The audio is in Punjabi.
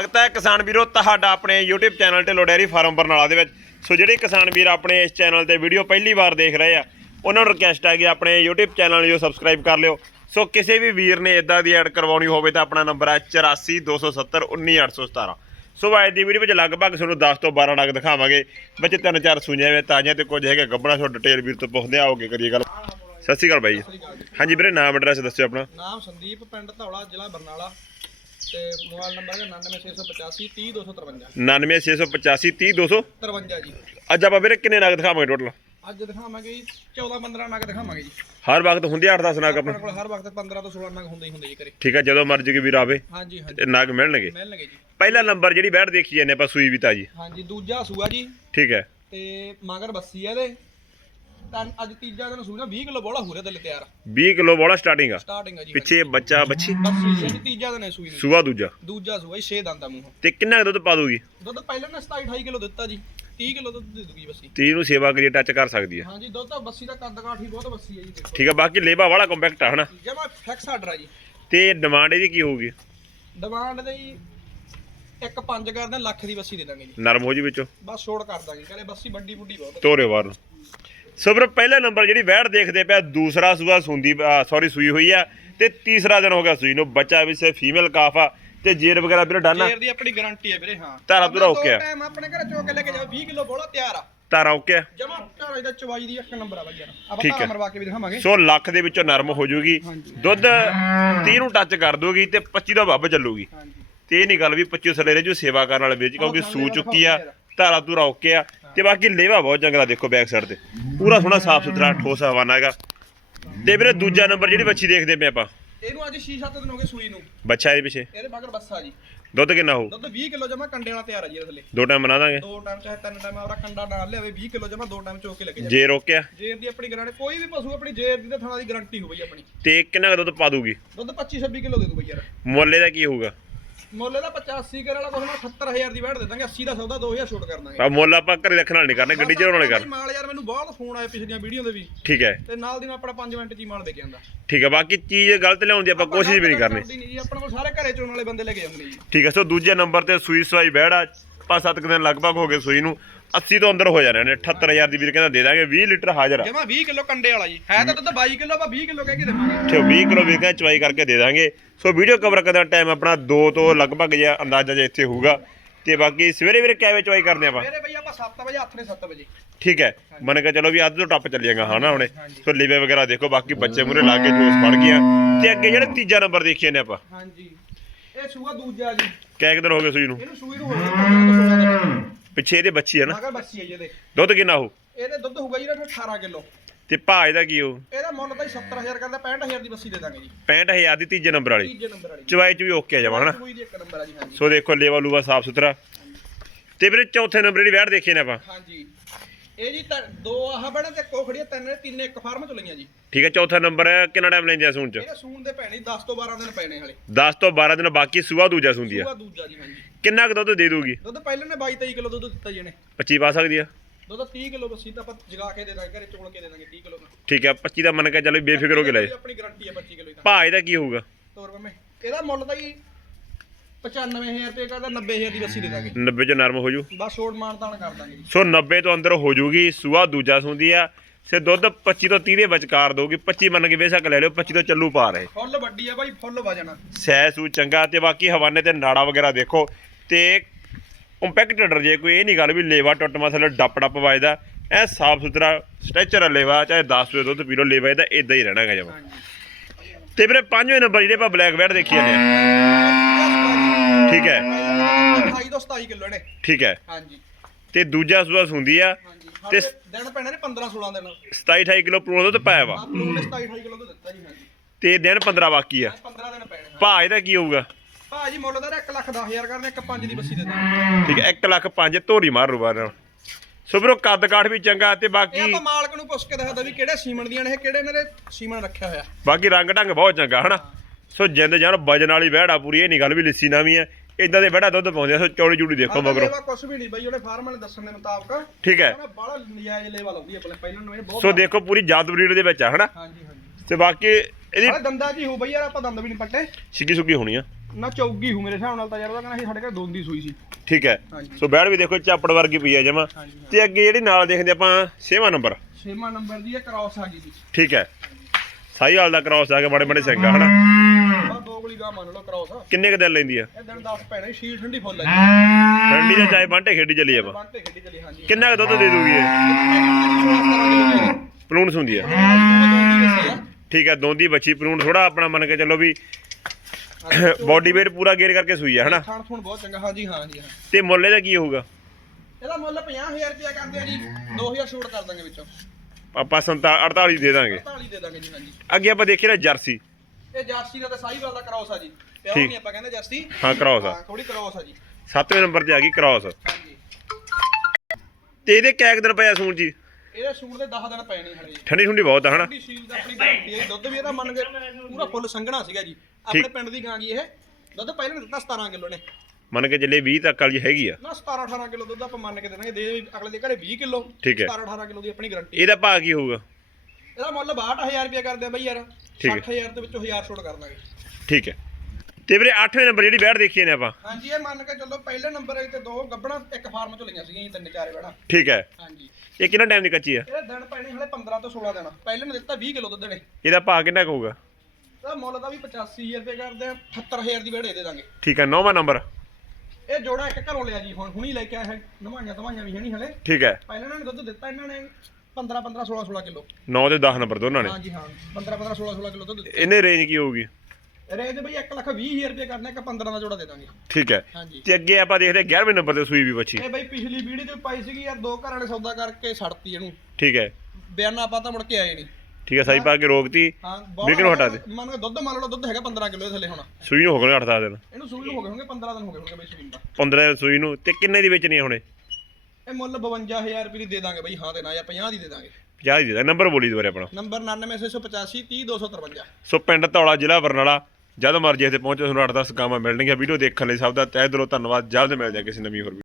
ਸਵਾਗਤ ਹੈ ਕਿਸਾਨ ਵੀਰੋ ਤੁਹਾਡਾ ਆਪਣੇ YouTube channel Dhillon dairy farm Barnala ਦੇ ਵਿੱਚ। ਸੋ ਜਿਹੜੇ ਕਿਸਾਨ ਵੀਰ ਆਪਣੇ ਇਸ ਚੈਨਲ ਤੇ ਵੀਡੀਓ ਪਹਿਲੀ ਵਾਰ ਦੇਖ ਰਹੇ ਆ ਉਹਨਾਂ ਨੂੰ ਰਿਕਵੈਸਟ ਹੈ ਕਿ ਆਪਣੇ YouTube ਚੈਨਲ ਨੂੰ ਸਬਸਕ੍ਰਾਈਬ ਕਰ ਲਿਓ। ਸੋ ਕਿਸੇ ਵੀ ਵੀਰ ਨੇ ਇਦਾਂ ਦੀ ਐਡ ਕਰਵਾਉਣੀ ਹੋਵੇ ਤਾਂ ਆਪਣਾ ਨੰਬਰ ਹੈ 8427191817 ਸੋ ਅੱਜ ਦੀ ਵੀਡੀਓ ਵਿੱਚ ਲਗਭਗ ਤੁਹਾਨੂੰ 10 ਤੋਂ 12 ਨਗ ਦਿਖਾਵਾਂਗੇ। ਵਿੱਚ ਤਿੰਨ ਚਾਰ ਸੂਈਆਂ ਵੇ ਤਾਜ਼ੀਆਂ ਤੇ ਕੁਝ ਹੈਗੇ ਗੱਬਣਾ ਸੋ ਡਿਟੇਲ ਵੀਰ ਤੋਂ ਪੁੱਛਦੇ ਆਓਗੇ ਕਰੀਏ ਗੱਲ। ਸਤਿ ਸ਼੍ਰੀ ਅਕਾਲ ਬਾਈ। ਹਾਂਜੀ ਵੀਰੇ ਨਾਮ ਐਡਰੈਸ ਦੱਸਿਓ ਆਪਣਾ। ਨਾਮ ਸੰਦੀਪ ਪਿੰਡ ਧੌਲਾ ਜ਼ਿਲ੍ਹਾ ਬਰਨਾਲਾ। ਤੇ ਮੋਬਾਈਲ ਨੰਬਰ ਹੈ 99685 30253 99685 30200 53 ਜੀ। ਅੱਜ ਆਪਾਂ ਵੀਰੇ ਕਿੰਨੇ ਨਗ ਦਿਖਾਵਾਂਗੇ ਟੋਟਲ ਅੱਜ ਦਿਖਾਵਾਂਗੇ ਜੀ 14 15 ਨਗ ਦਿਖਾਵਾਂਗੇ ਜੀ। ਹਰ ਵਕਤ ਹੁੰਦੇ 8-10 ਨਗ ਆਪਣੇ? ਆਪਣੇ ਕੋਲ ਹਰ ਵਕਤ 15 ਤੋਂ 16 ਨਗ ਹੁੰਦੇ ਹੀ ਹੁੰਦੇ ਜੀ ਘਰੇ। ਠੀਕ ਹੈ ਜਦੋਂ ਮਰਜ਼ੀ ਕੋਈ ਵੀਰ ਆਵੇ ਹਾਂਜੀ ਹਾਂਜੀ। ਤੇ ਨਗ ਮਿਲਣਗੇ। ਮਿਲਣਗੇ ਜੀ। ਪਹਿਲਾ ਨੰਬਰ ਜਿਹੜੀ ਬੈਠ ਦੇਖੀ ਜਾਂਦੇ ਆਪਾਂ ਸੂਈ ਵੀ ਤਾਜੀ। ਹਾਂਜੀ ਦੂਜਾ ਸੂਆ ਜੀ। ਠੀਕ ਹੈ। ਤੇ ਮਗਰ ਬੱਸੀ ਆ ਇਹਦੇ। ਤਾਂ ਅੱਜ ਤੀਜਾ ਦਿਨ ਸੂਆ 20 ਕਿਲੋ ਬੋਲਾ ਹੋ ਰਿਹਾ ਤੇ ਤਿਆਰ। 20 ਕਿਲੋ ਵਾਲਾ ਸਟਾਰਟਿੰਗ ਆ। ਸਟਾਰਟਿੰਗ ਆ ਜੀ ਪਿੱਛੇ ਬੱਚਾ ਬੱਚੀ। ਜੀ ਤੀਜਾ ਦਿਨ ਹੈ ਸੂਈ ਨੂੰ ਸੂਆ ਦੂਜਾ। ਦੂਜਾ ਸੂਆ 6 ਦੰਦ ਦਾ ਮੂੰਹ। ਤੇ ਕਿੰਨਾ ਦੁੱਧ ਪਾ ਦੂਗੀ ਦੁੱਧ ਪਹਿਲਾਂ ਨੇ 27 28 ਕਿਲੋ ਦਿੱਤਾ ਜੀ। 30 ਕਿਲੋ ਦੁੱਧ ਦੇ ਦੂਗੀ ਬੱਸੀ। 30 ਨੂੰ ਸੇਵਾ ਕਰੀਏ ਟੱਚ ਕਰ ਸਕਦੀ ਹੈ ਹਾਂਜੀ ਦੁੱਧ ਤਾਂ ਬੱਸੀ ਦਾ ਕੱਦ ਕਾਠੀ ਬਹੁਤ ਬੱਸੀ ਹੈ ਜੀ ਦੇਖੋ। ਠੀਕ ਹੈ ਬਾਕੀ ਲੇਬਾ ਵਾਲਾ ਕੰਪੈਕਟ ਆ ਹਨਾ? ਜਮਾ ਫਿਕਸ ਆਰਡਰ ਆ ਜੀ। ਤੇ ਡਿਮਾਂਡ ਇਹਦੀ ਕੀ ਹੋਊਗੀ? ਡਿਮਾਂਡ ਦੇ ਜੀ ਇੱਕ ਪੰਜ ਕਰਦੇ ਹਾਂ, ਲੱਖ ਦੀ ਬੱਸੀ ਦੇ ਦਾਂਗੇ ਜੀ। ਨਰਮ ਹੋ ਜੀ ਵਿੱਚੋਂ। ਬਸ ਛੋੜ ਕਰ ਦਾਂਗੇ ਕਹਿੰਦੇ ਬੱਸੀ ਵੱਡੀ ਬੁੱਢੀ ਬਹੁਤ ਆ। ਤੋਰੇ ਵਾਰ ਨੂੰ। ਸੋ ਵੀਰੋ ਪਹਿਲਾ ਨੰਬਰ ਜਿਹੜੀ ਬੈਠ ਦੇਖਦੇ ਪਿਆ ਦੂਸਰਾ ਸੂਆ ਸੁੰਦੀ ਸੌਰੀ ਸੂਈ ਹੋਈ ਆ ਤੇ ਤੀਸਰਾ ਦਿਨ ਹੋ ਗਿਆ ਸੂਈ ਨੂੰ। ਬੱਚਾ ਵੀ ਸੇ ਫੀਮੇਲ ਕਾਫ ਆ ਤੇ ਜੇਰ ਵਗੈਰਾ ਵੀਰੇ ਡਾਨਾ ਸ਼ੇਰ ਦੀ ਆਪਣੀ ਗਾਰੰਟੀ ਹੈ ਵੀਰੇ ਹਾਂ। ਧਾਰਾ ਧੁਰਾ ਓਕੇ ਆ। ਟਾਈਮ ਆਪਣੇ ਘਰੇ ਚੋ ਕੇ ਲੈ ਕੇ ਜਾਓ 20 ਕਿਲੋ ਬੋਲਾ ਤਿਆਰ ਆ। ਤਾਰਾ ਓਕੇ ਆ। ਜਮਾ ਢਾਲੇ ਦਾ ਚਵਾਈ ਦੀ ਇੱਕ ਨੰਬਰ ਆ ਬਾਈ ਯਾਰ। ਆਪਾਂ ਧਾਰਾ। ਮਰਵਾ ਕੇ ਵੀ ਦਿਖਾਵਾਂਗੇ। ਸੋ ਲੱਖ ਦੇ ਵਿੱਚੋਂ ਨਰਮ ਹੋ ਜੂਗੀ। ਦੁੱਧ 30 ਨੂੰ ਟੱਚ ਕਰ ਦੋਗੀ ਤੇ 25 ਦਾ ਵੱਬ ਚੱਲੂਗੀ। ਹਾਂਜੀ। ਤੇ ਇਹ ਨਹੀਂ ਗੱਲ ਵੀ 25 ਥੱਲੇ ਰਹਿ ਜੂ ਸੇਵਾ ਕਰਨ ਵਾਲੇ ਵਿੱਚ ਕਿਉਂਕਿ ਸੂ ਚੁੱਕੀ ਆ ਧਾਰਾ ਧੂਰਾ ਓਕੇ ਆ। ਤੇ ਬਾਕੀ ਲੇਵਾ ਬਹੁਤ ਜੰਗਲਾ ਦੇਖੋ ਬੈਕ ਸਾਈਡ ਤੇ। ਪੂਰਾ ਸੋਹਣਾ ਸਾਫ਼ ਸੁਥਰਾ ਠੋਸ ਹਵਾਨਾ ਹੈਗਾ। ਤੇ ਵੀਰੇ ਦੂਜਾ ਨੰਬਰ ਜਿਹੜੀ ਬੱਚੀ ਦੇਖਦੇ ਪਏ ਆਪਾਂ। ਇਹਨੂੰ ਅੱਜ 6-7 ਦਿਨ ਹੋ ਗਏ ਸੂਈ ਨੂੰ। ਬੱਚਾ ਇਹਦੇ ਪਿੱਛੇ। ਇਹਦੇ ਮਗਰ ਬੱਸਾ ਜੀ। ਦੁੱਧ ਕਿੰਨਾ ਹੋਊ? ਦੁੱਧ 20 ਕਿਲੋ ਜਮਾ ਕੰਡੇ ਵਾਲਾ ਤਿਆਰ ਆ ਜੀ ਇਹਦੇ ਥੱਲੇ। ਦੋ ਟਾਈਮ ਬਣਾ ਦਾਂਗੇ। ਦੋ ਟਾਈਮ ਚਾਹੇ ਤਿੰਨ ਟਾਈਮ ਆਪਣਾ ਕੰਡਾ ਨਾਲ ਲਿਆਵੇ 20 ਕਿਲੋ ਜਮਾ ਦੋ ਟਾਈਮ ਚੋ ਕੇ ਲੈ ਕੇ ਜਾਵੇ। ਜੇ ਰੋਕਿਆ। ਜੇਰ ਦੀ ਆਪਣੀ ਗਾਰੰਟੀ ਕੋਈ ਵੀ ਪਸ਼ੂ ਆਪਣੀ ਜੇਰ ਦੀ ਤੇ ਥਾਣਾ ਦੀ ਗਾਰੰਟੀ ਹੋਵੇ ਆਪਣੀ। ਤੇ ਕਿੰਨਾ ਕੁ ਦੁੱਧ ਪਾ ਦੂਗੀ? ਦੁੱਧ 25 26 ਕਿਲੋ ਦੇ ਦੂ ਬਈ ਯਾਰ। ਮੁੱਲ ਇਹਦਾ ਕੀ ਹੋਊਗਾ? ਮੁੱਲ ਦਾ 85 ਕਰ ਵਾਲਾ ਕੁਛ ਨਾ 70000 ਦੀ ਵੈਟ ਦੇ ਦਾਂਗੇ 80 ਦਾ ਸੌਦਾ 2000 ਛੋਟ ਕਰ ਦਾਂਗੇ। ਮੁੱਲ ਆਪਾਂ ਘਰੇ ਰੱਖਣ ਵਾਲੇ ਨਹੀਂ ਕਰਨੇ ਗੱਡੀ 'ਚ ਉਹਨਾਂ ਨੇ ਕਰ। ਮਾਲ ਯਾਰ ਮੈਨੂੰ ਬਹੁਤ ਫੋਨ ਆਏ ਪਿਛਲੀਆਂ ਵੀਡੀਓ ਦੇ ਵੀ। ਠੀਕ ਹੈ। ਤੇ ਨਾਲ ਦੀ ਬਾਕੀ ਚੀਜ਼ ਗਲਤ ਲਿਆਉਣ ਦੀ ਆਪਾਂ ਕੋਸ਼ਿਸ਼ ਵੀ ਨਹੀਂ ਕਰਨੀ। ਘਰੇ ਚੋਣ ਵਾਲੇ ਠੀਕ ਹੈ 7-7 ਦਿਨ ਲਗਭਗ ਹੋ ਗਏ ਸੂਈ ਨੂੰ 80 ਤੋਂ ਅੰਦਰ ਹੋ ਜਾਣੇ ਨੇ 78000 ਦੀ ਵੀਰ ਕਹਿੰਦਾ ਦੇ ਦਾਂਗੇ 20 ਲੀਟਰ ਹਾਜ਼ਰ ਆ। ਜਮਾ 20 ਕਿਲੋ ਕੰਡੇ ਵਾਲਾ ਜੀ। ਹੈ ਤਾਂ ਦੁੱਧ 22 ਕਿਲੋ ਆਪਾਂ 20 ਕਿਲੋ ਕਹਿ ਕੇ ਦੇਵਾਂਗੇ। ਤੇ 20 ਕਿਲੋ ਵੀਰ ਕਹਿੰਦਾ ਚਵਾਈ ਕਰਕੇ ਦੇ ਦਾਂਗੇ। ਸੋ ਵੀਡੀਓ ਕਵਰ ਅੰਦਾਜ਼ਾ ਜਿਹਾ ਇੱਥੇ ਹੋਊਗਾ। ਤੇ ਬਾਕੀ ਸਵੇਰੇ ਵੀਰੇ ਕਿਵੇਂ ਚਵਾਈ ਕਰਦੇ ਆਪਾਂ? ਮੇਰੇ ਬਈ ਆਪਾਂ 7 ਵਜੇ 8 7 ਵਜੇ। ਠੀਕ ਹੈ। ਮੰਨ ਕੇ ਚਲੋ ਵੀ ਅੱਧ ਤੋਂ ਟੱਪ ਚੱਲੀਆਂਗਾ ਹਨਾ ਹੁਣੇ। ਸੋ ਲੀਵੇ ਵਗੈਰਾ ਦੇਖੋ ਬਾਕੀ ਬੱਚੇ ਮੂਰੇ ਲਾ ਕੇ ਜੋਸ ਫੜ ਗਿਆ ਤੇ ਅੱਗੇ ਜਿਹੜੇ ਤੀਜਾ ਨੰਬਰ ਦੇਖੀਏ ਨੇ ਆਪਾਂ। ਹਾਂਜੀ। ਇਹ ਸੂਆ ਦੂਜਾ ਜੀ। ਕੁ ਦਿਨ ਹੋ ਗਏ ਸੂਈ ਨੂੰ? ਇਹਨੂੰ ਸੂਈ ਨੂੰ ਹੋ ਗਏ 15 ਤੋਂ 16 ਦਿਨ ਪਿੱਛੇ ਇਹਦੇ ਬੱਚੀ ਹੈ ਨਾ। ਮਗਰ ਬੱਸੀ ਹੈ ਜੀ ਇਹਦੇ। ਦੁੱਧ ਕਿੰਨਾ ਹੋ ਇਹਦੇ ਦੁੱਧ ਹੋਊਗਾ ਜੀ ਇਹਦਾ 18 ਕਿਲੋ। ਤੇ ਭਾਅ ਇਹਦਾ ਕੀ ਹੋ ਇਹਦਾ ਮੁੱਲ ਤਾਂ ਜੀ 70000 ਕਰਦਾ 65000 ਦੀ ਬੱਸੀ ਦੇ ਦਾਂਗੇ ਜੀ। 65000 ਦੀ ਤੀਜੇ ਨੰਬਰ ਵਾਲੀ। ਤੀਜੇ ਨੰਬਰ ਵਾਲੀ। ਚਵਾਈ ਚ ਵੀ ਓਕੇ ਆ ਜਾਵਾ ਹਨਾ? ਸੂਈ ਦੀ ਇੱਕ ਨੰਬਰ ਆ ਜੀ ਹਾਂਜੀ। ਸੋ ਦੇਖੋ ਲੇਵਾ ਲੂਵਾ ਸਾਫ਼ ਸੁਥਰਾ। ਤੇ ਵੀਰੇ ਚੌਥੇ ਨੰਬਰ ਜਿਹੜੀ ਵੈਟ ਦੇਖੀ ਨੇ ਆਪਾਂ? ਹਾਂਜੀ। ਇਹ ਜੀ ਤਾਂ ਦੋ ਆਹ ਬਣੇ ਤੇ ਕੋਖੜੀਆਂ ਤਿੰਨ ਨੇ ਤਿੰਨ ਇੱਕ ਫਾਰਮ ਚ ਲਈਆਂ ਜੀ। ਠੀਕ ਹੈ ਚੌਥਾ ਨੰਬਰ ਕਿੰਨਾ ਟਾਈਮ ਲੈਂਦੇ ਆ ਸੂਣ ਚ? ਇਹਦੇ ਸੂਣ ਦੇ ਪੈਣੇ 10 ਤੋਂ 12 ਦਿਨ ਪੈਣੇ ਹਲੇ। 10 ਤੋਂ 12 ਦਿਨ ਬਾਕੀ ਸੂਆ ਦੂਜਾ ਸੁੰਦੀ ਆ। ਸੂਆ ਦੂਜਾ ਜੀ ਹਾਂਜੀ। ਕਿੰਨਾ ਕੁ ਦੁੱਧ ਦੇ ਦੂਗੀ ਦੁੱਧ ਪਹਿਲੇ ਨੇ 22 23 ਕਿਲੋ ਦੁੱਧ ਦਿੱਤਾ ਜੀ ਇਹਨੇ। 25 ਪਾ ਸਕਦੀ ਆ? ਦੁੱਧ 30 ਕਿਲੋ ਬੱਸੀ ਤਾਂ ਆਪਾਂ ਜਗਾ ਕੇ ਦੇ ਦਾਂਗੇ ਘਰੇ ਚੋਲ ਕੇ ਦੇ ਦਾਂਗੇ 30 ਕਿਲੋ ਦਾ। ਠੀਕ ਹੈ 25 ਦਾ ਮੰਨ ਕੇ ਚੱਲ ਬੇਫਿਕਰ ਹੋ ਕੇ ਲੈ। ਆਪਣੀ ਗਾਰੰਟੀ ਹੈ 25 ਕਿਲੋ ਦੀ ਤਾਂ। ਭਾਅ ਇਹਦਾ ਕੀ ਹੋਊਗਾ? ਤੋਰ ਮੈਂ ਇਹਦਾ ਮੁੱਲ ਤਾਂ ਜੀ 95000 ਰੁਪਏ ਕਰਦਾ 90000 ਦੀ ਬੱਸੀ ਦੇ ਦਾਂਗੇ। 90 ਚ ਨਰਮ ਹੋ ਜੂ ਬਸ ਛੋੜ ਮਾਨਤਾਨ ਕਰ ਦਾਂਗੇ। ਜੀ ਸੋ 90 ਤੋਂ ਅੰਦਰ ਹੋ ਜੂਗੀ ਸੂਆ ਦੂਜਾ ਸੁੰਦੀ ਆ ਸੇ ਦੁੱਧ 25 ਤੋਂ 30 ਦੇ ਵਿਚਕਾਰ ਦੋਗੀ 25 ਮੰਨ ਕੇ ਬੇਸ਼ੱਕ ਲੈ ਲਿਓ 25 ਤੋਂ ਚੱਲੂ ਪਾ ਰਹੇ ਫੁੱਲ ਵੱਡੀ ਆ ਬਾਈ ਫੁੱਲ ਵਜਣਾ ਸੈ ਸੂ ਚੰਗਾ ਤੇ ਬਾਕੀ ਹਵਾਨੇ ਤੇ ਨਾੜਾ ਵਗੈਰਾ ਦੇਖੋ ਤੇ ਕੰਪੈਕਟਡ ਜੇ ਕੋਈ ਇਹ ਨਹੀਂ ਗੱਲ ਵੀ ਲੇਵਾ ਟੁੱਟ ਮਸਲ ਡੱਪ ਡੱਪ ਵੱਜਦਾ ਐ ਸਾਫ਼ ਸੁਥਰਾ ਸਟ੍ਰੈਚਰ ਲੇਵਾ ਚਾਹੇ 10 ਰੁਪਏ ਦੁੱਧ ਪੀ ਲਓ ਲੇਵਾ ਇਹਦਾ ਇਦਾਂ ਹੀ ਰਹਿਣਾਗਾ ਜਮਾ। ਹਾਂਜੀ। ਤੇ ਵੀਰੇ ਪੰਜਵੇਂ ਨੰਬਰ ਜਿਹੜੇ ਆਪਾਂ ਬਲੈਕ ਬੈਟ ਦੇਖੀ ਜਾਂਦੇ ਆ। ਠੀਕ ਹੈ। 28 ਤੋਂ 27 ਕਿਲੋ ਨੇ ਠੀਕ ਹੈ। ਹਾਂਜੀ। ਤੇ ਦੂਜਾ ਸੂਆ ਸੁੰਦੀ ਆ। ਹਾਂਜੀ। ਤੇ ਤੇ ਦਿਨ ਪੈਣੇ ਨੇ 15 16 ਦਿਨ। 27 28 ਕਿਲੋ ਪ੍ਰੋ ਦੁੱਧ ਪਾਇਆ ਵਾ। ਆਪ ਲੋਕ ਨੇ 27 28 ਕਿਲੋ ਤੋਂ ਦਿੱਤਾ ਜੀ ਹਾਂਜੀ। ਤੇ ਦਿਨ 15 ਬਾਕੀ ਆ। 15 ਦਿਨ ਪੈਣੇ ਹਾਂ। ਭਾਅ ਇਹਦਾ ਕੀ ਹੋਊਗਾ? ਭਾਜੀ ਮੁੱਲ ਦਾ 1 ਲੱਖ 10000 ਕਰਦੇ ਇੱਕ ਪੰਜ ਦੀ ਬੱਸੀ ਦੇ ਦਾਂਗੇ। ਠੀਕ ਹੈ 1 ਲੱਖ 5 ਧੋਰੀ ਮਾਰ ਰੂਬਾ ਨਾਲ। ਸੋ ਵੀਰੋ ਕੱਦ ਕਾਠ ਵੀ ਚੰਗਾ ਤੇ ਇਹ ਬਾਕੀ ਆਪਾਂ ਮਾਲਕ ਨੂੰ ਪੁੱਛ ਕੇ ਦੱਸਦਾ ਵੀ ਕਿਹੜੇ ਸੀਮਨ ਦੀਆਂ ਨੇ ਇਹ ਕਿਹੜੇ ਇਹਨਾਂ ਦੇ ਸੀਮਨ ਰੱਖਿਆ ਹੋਇਆ। ਬਾਕੀ ਰੰਗ ਢੰਗ ਬਹੁਤ ਚੰਗਾ ਹਨਾ? ਸੋ ਜਿੰਦ ਜਾਨ ਵਜਨ ਵਾਲੀ ਵਹਿੜਾ ਪੂਰੀ ਇਹ ਨਹੀਂ ਗੱਲ ਵੀ ਲਿੱਸੀ ਨਾ ਵੀ ਹੈ ਇਦਾਂ ਦੇ ਵਹਿੜਾ ਦੁੱਧ ਪਾਉਂਦੇ ਆ ਸੋ ਚੌੜੀ ਚੂੜੀ ਦੇਖੋ ਮਗਰੋਂ। ਕੁਝ ਵੀ ਨਹੀਂ ਬਾਈ ਉਹਨੇ ਫਾਰਮ ਵਾਲੇ ਦੱਸਣ ਦੇ ਮੁਤਾਬਕ ਠੀਕ ਹੈ। ਬੜਾ ਨਜਾਇਜ਼ ਲੈਵਲ ਆਉਂਦੀ ਆਪਣੇ ਪਹਿਲਾਂ ਨੂੰ ਇਹ ਬਹੁਤ ਸੋ ਦੇਖੋ ਪੂਰੀ ਜਾਤ ਬਰੀਡ ਦੇ ਵਿੱਚ ਆ ਹਨਾ? ਹਾਂਜੀ ਹਾਂਜੀ। ਤੇ ਬਾਕੀ ਇਹਦੀ ਦੰਦਾਂ ਜੀ ਹੋ ਬਈ ਯਾਰ ਆਪਾਂ ਦੰਦ ਵੀ ਨਹੀਂ ਪੱਟੇ। ਸਿੱਗੀ ਸੁੱਗੀ ਹੋਣੀ ਆ। ਨਾ ਚੌਗੀ ਹੂ ਮੇਰੇ ਹਿਸਾਬ ਨਾਲ ਤਾਂ ਯਾਰ ਉਹਦਾ ਕਹਿੰਦਾ ਸੀ ਸਾਡੇ ਘਰ ਦੋਂਦੀ ਸੂਈ ਸੀ। ਠੀਕ ਹੈ। ਸੋ ਬੈੜ ਵੀ ਦੇਖੋ ਚਾਪੜ ਵਰਗੀ ਪਈ ਆ ਜਮਾ। ਤੇ ਅੱਗੇ ਜਿਹੜੀ ਨਾਲ ਦੇਖਦੇ ਆਪਾਂ 6ਵਾਂ ਨੰਬਰ। ਛੇਵਾਂ ਨੰਬਰ ਦੀ ਇਹ ਕ੍ਰਾਸ ਆ ਗਈ ਜੀ। ਠੀਕ ਹੈ। ਸਾਈ ਹਾਲ ਦਾ ਕ੍ਰਾਸ ਆ ਕੇ ਬੜੇ ਬੜੇ ਸਿੰਘ ਹਨਾ? ਆ ਦੋਗਲੀ ਗਾਂ ਮੰਨ ਲਓ ਕ੍ਰਾਸ ਆ ਕਿੰਨੇ ਕ ਦਿਨ ਲੈਂਦੀ ਆ? ਇਹ ਦਿਨ 10 ਪੈਣੇ ਸ਼ੀਲ ਠੰਡੀ ਫੁੱਲ ਆ ਜੀ। ਠੰਡੀ ਦਾ ਚਾਹੇ ਬਾਂਟੇ ਖੇਡੀ ਚੱਲੀ ਆਪਾਂ। ਬਾਂਟੇ ਖੇਡੀ ਚਲੀ ਹਾਂਜੀ। ਕਿੰਨਾ ਕੁ ਦੁੱਧ ਦੇ ਦੂਗੀ ਇਹ? ਪਲੂਣ ਹੁੰਦੀ ਆ। ਠੀਕ ਹੈ ਦੋਂਦੀ ਬੱਚੀ ਪਲੂਣ ਥੋੜਾ ਆਪਣਾ ਮੰਨ ਕੇ ਚੱਲੋ ਵੀ ਬਾਡੀ weight ਪੂਰਾ ਗੇਅਰ ਕਰਕੇ ਸੂਈ ਆ ਹਨਾ? ਖਾਣ ਖੂਣ ਬਹੁਤ ਚੰਗਾ ਹਾਂਜੀ ਹਾਂ ਜੀ ਹਾਂ ਤੇ ਮੁੱਲ ਇਹਦਾ ਕੀ ਹੋਊਗਾ? ਇਹਦਾ ਮੁੱਲ 50000 ਰੁਪਇਆ ਕਰਦੇ ਆ ਜੀ। 2000 ਛੋਟ ਕਰ ਦਾਂਗੇ ਵਿੱਚੋਂ। ਆਪਾਂ 47 48 ਦੇ ਦਾਂਗੇ। 48 ਦੇ ਦਾਂਗੇ ਜੀ ਹਾਂਜੀ। ਅੱਗੇ ਆਪਾਂ ਦੇਖੀਏ ਨਾ ਜਰਸੀ। ਇਹ ਜਰਸੀ ਦਾ ਤੇ ਸਾਈਵਾਲ ਦਾ ਕ੍ਰਾਸ ਆ ਜੀ। ਪਿਓ ਠੀਕ। ਨਹੀਂ ਆਪਾਂ ਕਹਿੰਦੇ ਜਰਸੀ ਹਾਂ ਕ੍ਰਾਸ ਆ। ਹਾਂ ਥੋੜੀ ਕ੍ਰਾਸ ਆ ਜੀ। 7ਵੇਂ ਨੰਬਰ ਤੇ ਆ ਗਈ ਕ੍ਰਾਸ ਹਾਂਜੀ। ਤੇ ਇਹਦੇ ਕੈਕ ਦਿਨ ਪਿਆ ਸੂਣ ਜੀ? ਇਹਦੇ ਸੂਟ ਦੇ 10 ਦਿਨ ਪਏ ਹਲੇ ਜੀ। ਠੰਡੀ ਠੁੰਡੀ ਬਹੁਤ ਆ ਹਨਾ? ਠੰਡੀ ਸੀਲ ਦਾ ਆਪਣੀ ਗਾਰੰਟੀ ਹੈ। ਦੁੱਧ ਵੀ ਇਹਦਾ ਮੰਨ ਕੇ ਪੂਰਾ ਫੁੱਲ ਸੰਘਣਾ ਸੀਗਾ ਜੀ। ਆਪਣੇ ਪਿੰਡ ਦੀ ਗਾਂ ਜੀ ਇਹ। ਦੁੱਧ ਪਹਿਲਾਂ ਨੇ ਦਿੱਤਾ 17 ਕਿਲੋ ਨੇ। ਮੰਨ ਕੇ ਚੱਲੇ 20 ਤੱਕ ਵਾਲੀ ਹੈਗੀ ਆ। ਨਾ 17 18 ਕਿਲੋ ਦੁੱਧ ਆਪਾਂ ਮੰਨ ਕੇ ਦੇਵਾਂਗੇ ਦੇ ਅਗਲੇ ਦੇ ਘਰੇ 20 ਕਿਲੋ। ਠੀਕ ਹੈ। 17 18 ਕਿਲੋ ਦੀ ਆਪਣੀ ਗਾਰੰਟੀ ਇਹਦਾ ਭਾਅ ਕੀ ਹੋਊਗਾ? ਇਹਦਾ ਮੁੱਲ 62000 ਰੁਪਏ ਕਰਦੇ ਆ ਬਈ ਯਾਰ। ਠੀਕ ਹੈ। 60000 ਦੇ ਵਿੱਚੋਂ 1000 ਛੋਟ ਕਰ ਦਾਂਗੇ ਠੀਕ ਹੈ। ਤੇ ਵੀਰੇ 8ਵੇਂ ਨੰਬਰ ਜਿਹੜੀ ਬੈੜ ਦੇਖੀ ਨੇ ਆਪਾਂ। ਹਾਂਜੀ ਇਹ ਮੰਨ ਕੇ ਚੱਲੋ ਪਹਿਲੇ ਨੰਬਰ ਤੇ ਦੋ ਗੱਬਣਾ ਇੱਕ ਫਾਰਮ ਚੋਂ ਲਈਆਂ ਸੀਗੀਆਂ ਜੀ ਤਿੰਨ ਚਾਰੇ ਬੜਾ ਠੀਕ ਹੈ। ਹਾਂਜੀ। ਇਹ ਕਿੰਨਾ ਟਾਈਮ ਦੀ ਕੱਚੀ ਆ? ਇਹਦੇ ਦਿਨ ਪੈਣੇ ਹਲੇ 15 ਤੋਂ 16 ਦਿਨ ਪਹਿਲੇ ਨੇ ਦਿੱਤਾ 20 ਕਿਲੋ ਦੁੱਧ ਨੇ ਇਹਦਾ ਭਾਅ ਕਿੰਨਾ ਕੁ ਹੋਊਗਾ? ਇਹਦਾ ਮੁੱਲ ਦਾ ਵੀ 85000 ਰੁਪਏ ਕਰਦੇ ਆ 78000 ਦੀ ਵੇੜੇ ਦੇ ਦਾਂਗੇ। ਠੀਕ ਹੈ ਨੌਵਾਂ ਨੰਬਰ। ਇਹ ਜੋੜਾ ਇੱਕ ਘਰੋਂ ਲਿਆ ਜੀ ਹੁਣ ਹੁਣੀ ਲੈ ਕੇ ਆਇਆ ਹੈ ਨਵਾਈਆਂ ਤਵਾਈਆਂ ਵੀ ਹੈ ਨਹੀਂ ਹਲੇ। ਠੀਕ ਹੈ। ਪਹਿਲਾਂ ਇਹਨਾਂ ਨੇ ਦੁੱਧ ਦਿੱਤਾ ਇਹਨਾਂ ਨੇ। 15 15 16 16 ਕਿਲੋ। 9 ਤੇ 10 ਨੰਬਰ ਦੋਨਾਂ ਨੇ? ਹਾਂਜੀ ਹਾਂ। 15 15 16 16 ਕਿਲੋ ਦੁੱਧ। ਦਿੱਤਾ ਇਹਨੇ ਰੇਂਜ ਕੀ ਹੋਊਗੀ? ਰੇਂਜ ਬਈ 1 ਲੱਖ 20000 ਰੁਪਏ ਕਰਨਾ ਇੱਕ 15 ਦਾ ਜੋੜਾ ਦੇ ਦਾਂਗੇ। ਠੀਕ ਹੈ। ਤੇ ਅੱਗੇ ਆਪਾਂ ਦੇਖਦੇ 11ਵੇਂ ਨੰਬਰ ਤੇ ਸੂਈ ਵੀ ਬੱਚੀ ਇਹ ਬਈ ਪਿਛਲੀ ਵੀਡੀਓ 'ਚ ਪਾਈ ਸੀਗੀ ਯਾਰ ਦੋ ਘਰਾਂ ਨੇ ਸੌਦਾ ਕਰਕੇ ਛੱਡਤੀ ਇਹਨੂੰ। ਠੀਕ ਹੈ। ਬਿਆਨਾ ਆਪਾਂ ਤਾਂ ਮੁੜ ਕੇ ਆਏ ਨਹੀਂ। ਠੀਕ ਹੈ ਸਾਈ ਪਾ ਕੇ ਰੋਕਤੀ। ਹਾਂ ਵਿਕਣ ਹਟਾ ਦੇ। ਮੰਨ ਕੇ ਦੁੱਧ ਮੰਨ ਲਓ ਦੁੱਧ ਹੈਗਾ 15 ਕਿਲੋ ਥੱਲੇ ਹੁਣ। ਸੂਈ ਨੂੰ ਹੋ ਗਏ 8-10 ਦਿਨ। ਇਹਨੂੰ ਸੂਈ ਨੂੰ ਹੋ ਗਏ ਹੋਣਗੇ 15 ਦਿਨ ਹੋ ਗਏ ਹੋਣਗੇ ਬਈ ਸੂਈ ਦਾ 15 ਦਿਨ ਸੂਈ ਨੂੰ। ਤੇ ਕਿੰਨੇ ਦੀ ਵੇਚਣੀ ਆ ਹੁਣੇ? ਇਹ ਮੁੱਲ 52000 ਰੁਪਏ ਦੀ ਦੇ ਦਾਂਗੇ ਬਈ ਹਾਂ ਤੇ ਨਾ ਜਾਂ 50 ਦੀ ਦੇ ਦਾਂਗੇ। 50 ਦੀ ਦੇ ਨੰਬਰ ਬੋਲੀ ਦੁਬਾਰੇ ਆਪਣਾ। ਨੰਬਰ 99685 30253 ਸੋ ਪਿੰਡ ਧੌਲਾ ਜ਼ਿਲ੍ਹਾ ਬਰਨਾਲਾ ਜਦ ਮਰਜ਼ੀ ਇੱਥੇ ਪਹੁੰਚੋ ਤੁਹਾਨੂੰ 8-10 ਕਾਮਾਂ ਮਿਲਣਗੀਆਂ ਵੀਡੀਓ ਦੇਖਣ ਲਈ ਸਭ ਦਾ ਤਹਿ ਦਿਲੋਂ ਧੰਨਵਾਦ ਜਲਦ ਮਿਲਦੇ ਹਾਂ ਕਿਸੇ ਨਵੀਂ ਹੋਰ